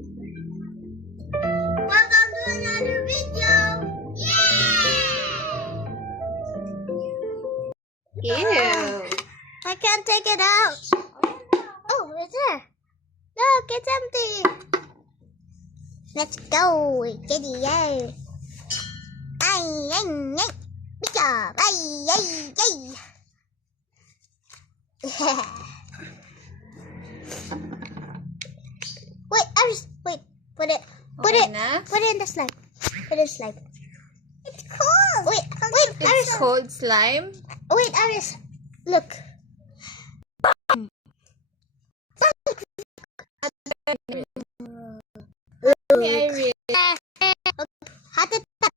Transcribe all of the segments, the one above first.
Welcome to another video! Yay! Ew. I can't take it out. Oh, it's there. Look, it's empty. Let's go. Kitty, yay. Ay, ay, ay. Good job. Ay, ay, ay. Wait, wait. Put it in the slime. Put it in slime. It's cold. Wait, It's Iris. cold slime. Wait, Iris. Look. Iris. Hot it up.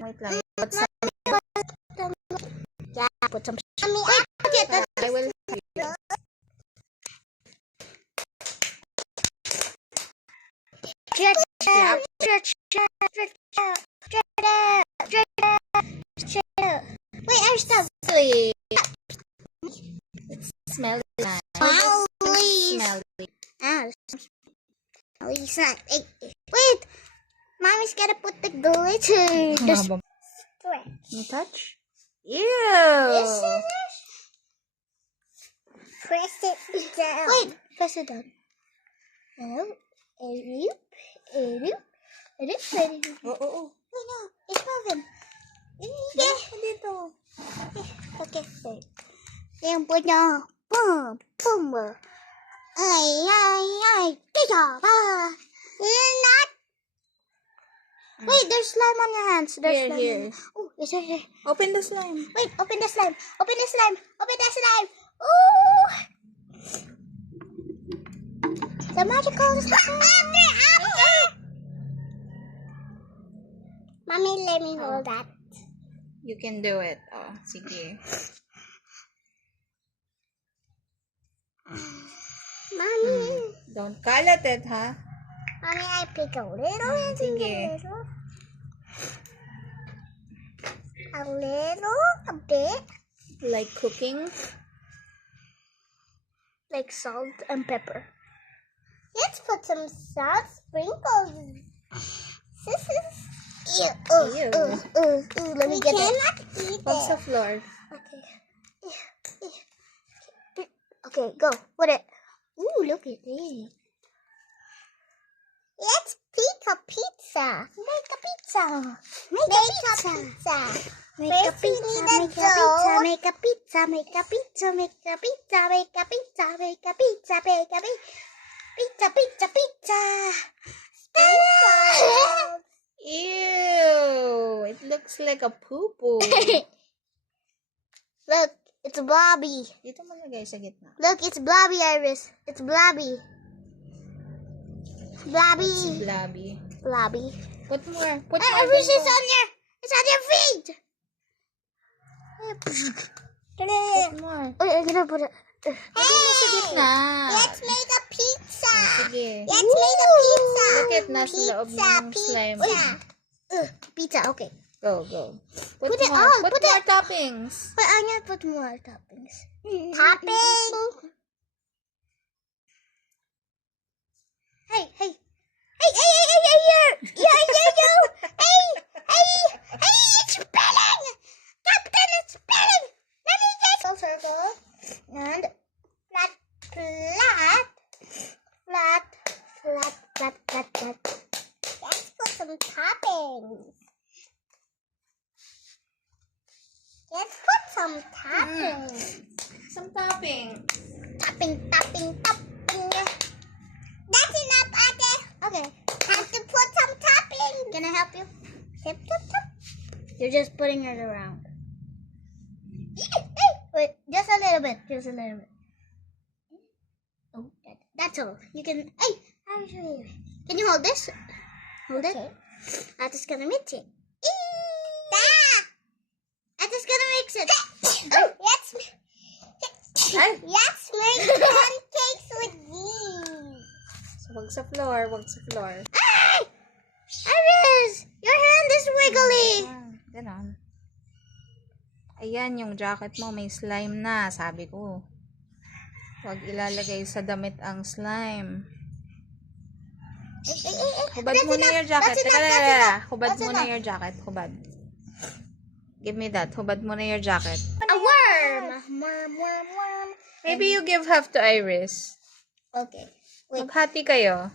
Wait lang. What's that? Yeah, put some. Wait, okay, I will. Wait, Iris, stop. Smelly. It's smelly. Smelly. Smelly. Lisa, wait. Mommy's gotta put the glue to the stretch. You touch? Ew. Press it down. Wait, press it down. Oh, Oh. Wait, no, it's moving. Yeah. Dito. Okay, wait. Then put your boom, boom. Ay. Good job. You're not. Wait, there's slime on your hands. There's Here, slime. here. Oh, it's right here. Open the slime. Wait, open the slime. Open the slime. Open the slime. Ooh. The magical slime. Mommy, let me hold that. You can do it. Oh, sige. Mommy. Don't kalat it, ha? Mommy, I pick a little and sige. a bit, Like cooking. like salt and pepper. Let's put some salt sprinkles. This is. Ew. Let me get it. What's the floor? Okay, go. Put it. Ooh, look at this. Let's pick a pizza. Make a pizza. Make a pizza. Make a pizza. Make a pizza. Make a pizza. Make a pizza. Make a pizza. Make a pizza. Make a pizza. Make a pizza. Ew. It looks like a poo-poo. Look, it's blobby. Dito mo lagay sa gitna. Look, it's blobby, Iris. It's blobby. Blobby. Blobby. Blobby. Put more. Put Hey, more. Iris, dito. it's on your feet. Put more. Wait, I'm gonna put it. Put mo sa gitna. Let's make a pizza. Sige. Let's make a pizza. Look at nasa loob ng slime. Pizza, okay. Go. Put Put it more. all, Put put more it. toppings. But I'm gonna put more toppings. Topping. Hey. Hey, it's spilling. Captain, it's spilling. Let me get a circle. And flat. Let's put some toppings. Some topping. Topping. That's enough, Ate. Okay. Have to put some topping. Can I help you? Tip. You're just putting it around. Wait, just a little bit. Oh, that's all. You can. Hey, I'll show you. Can you hold this? Hold it. I'm just gonna mix it. I'm just gonna mix it. Let's make pancakes with these. So, wag sa floor. Hey! Iris! Your hand is wiggly. Ganon. Ayan, yung jacket mo may slime na, sabi ko. Huwag ilalagay sa damit ang slime. Hubad mo na your jacket. Teka. Hubad mo na your jacket. Hubad. Give me that. Hubad mo na your jacket. A worm! Worm. Maybe you give half to Iris. Okay. Wait. Maghati kayo.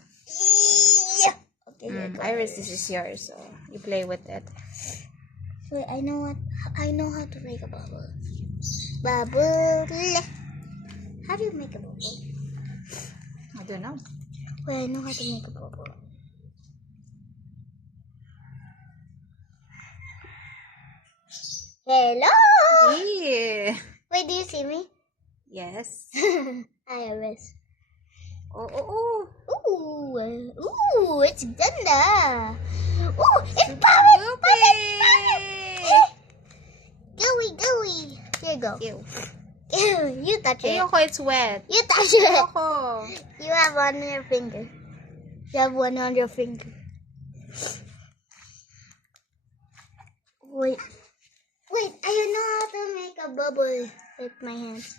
Yeah. Okay, Iris, this is yours. So, you play with it. Wait, I know how to make a bubble. Bubble. How do you make a bubble? I don't know. Wait, I know how to make a bubble. Hello! Yeah. Wait, do you see me? Yes. Iris. Oh. Ooh, it's ganda. Ooh, it's popping. Gooey. Here you go. Ew. Ew, you touch it. Ayoko, it's wet. You touch it. Ayoko. You have one on your finger. You have one on your finger. Wait, I know how to make a bubble with my hands.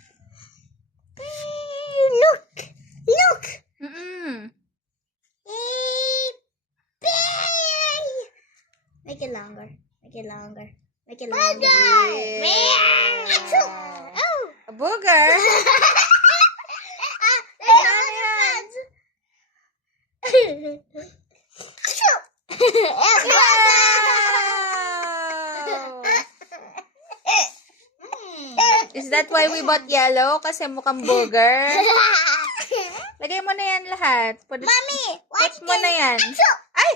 Look. Mm-mm. Make it longer. Booger! Oh. A booger? Is that why we bought yellow? Kasi mukhang booger? Lagay mo na yan lahat. Mommy, watch Put mo na yan. Ay!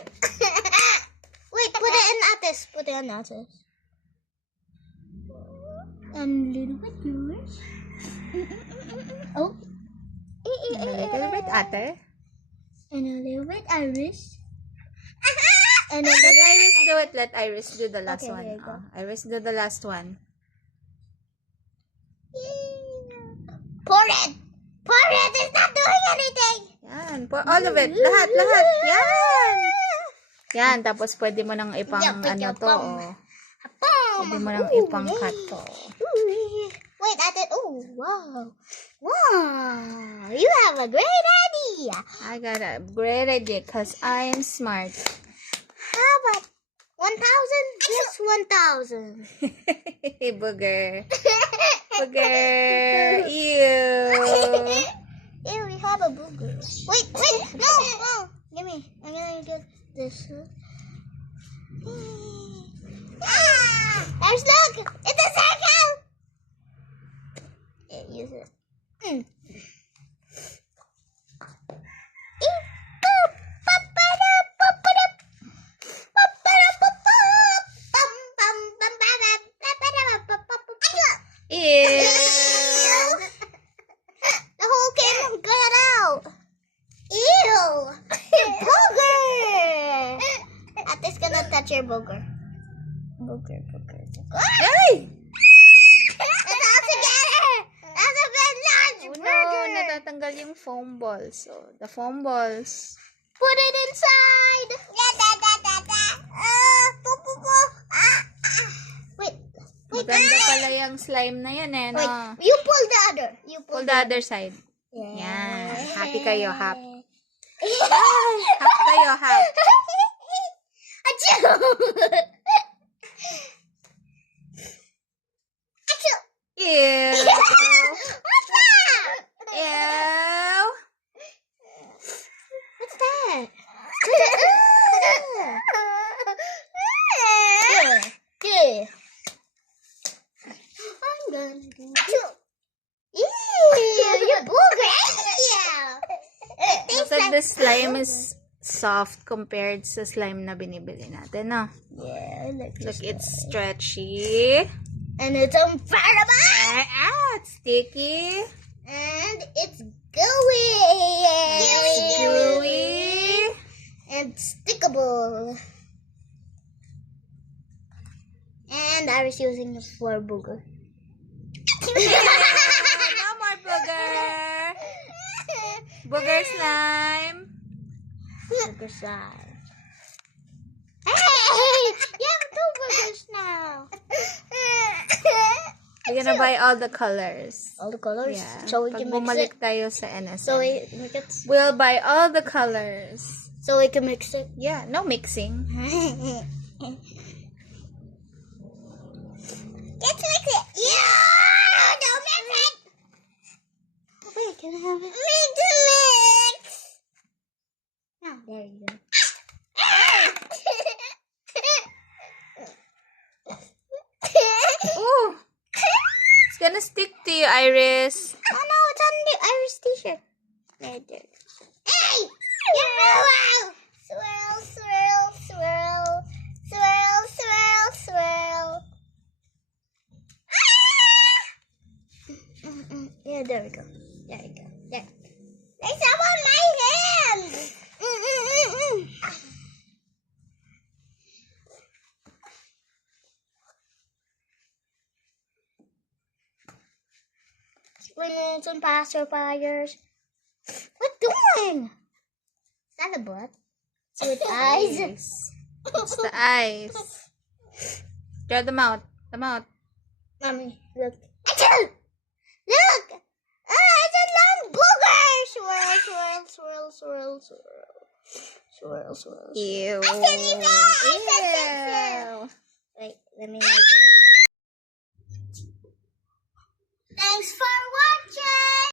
Wait, put it in Atis. And a little bit yours. Oh. A little bit, ate. And a little bit Iris. And a Let little Iris do it. Let Iris do the last Okay, one. here you go. Iris do the last one. Pour it! It's not doing anything! Yan. Pour all of it. Lahat. Yan. Tapos pwede mo nang ipang Yeah, put ano your to. palm. Oh. Boom! Pwede mo nang Ooh, ipang yeah. cut to. Wait, oh, wow. You have a great idea. I got a great idea because I am smart. How about 1,000? Just 1,000. Booger. Booger. Ew. Here we have a booger. Wait, no. Give me. I'm gonna get this. There's look. It's a circle. Yeah, use it. Ew. The whole can got out. Ew. Booger. Ati's gonna touch your booger. Booger. Ay! It's all together. That's a big large Oh no, burger. natatanggal yung foam balls. So, the foam balls. Put it inside. Wait. Maganda pala yung slime na yan eh, Wait. no? You pull the other. Pull the other side. Yeah. Yan. Happy kayo, hap. Hap Hap kayo, hap. Achoo! Achoo! Ew. What's that? Ew. What's that? Good. I'm gonna do Achoo! Ew, you booger! Look at the slime is soft compared sa slime na binibili natin, no? Yeah, I like Look, it's stretchy. And it's unbearable! It's sticky. And it's gooey! It's gooey. And stickable. And I was using it for booger. No more booger. Booger slime. Booger slime. Hey! You have two boogers now. We're gonna buy all the colors. all the colors. Yeah. So we Pag can mix bumalik it. tayo sa NSM. So we make it. We'll buy all the colors. So we can mix it. Yeah, no mixing. Let's mix it. Yeah, don't mix it. Wait, can I have it? Mix the mix. Oh, there you go. Ooh, it's gonna stick to you, Iris. Oh no, it's on the Irish t-shirt. Right there. Hey! You fell out! Swirl, swirl, swirl. Swirl, swirl, swirl. Ah! Yeah, there we go. There you go. There. There's some on my hand! Spoons and pacifiers. What doing? Is that a butt? It's with eyes. It's the eyes. Draw the mouth. The mouth. Mommy, look. Achoo! Look! Ah, it's a long booger! Swirl, swirl, swirl, swirl, swirl. Swirl, swirl. Ew. I said it! I said it! Ew. Wait, let me make it. Thanks for watching!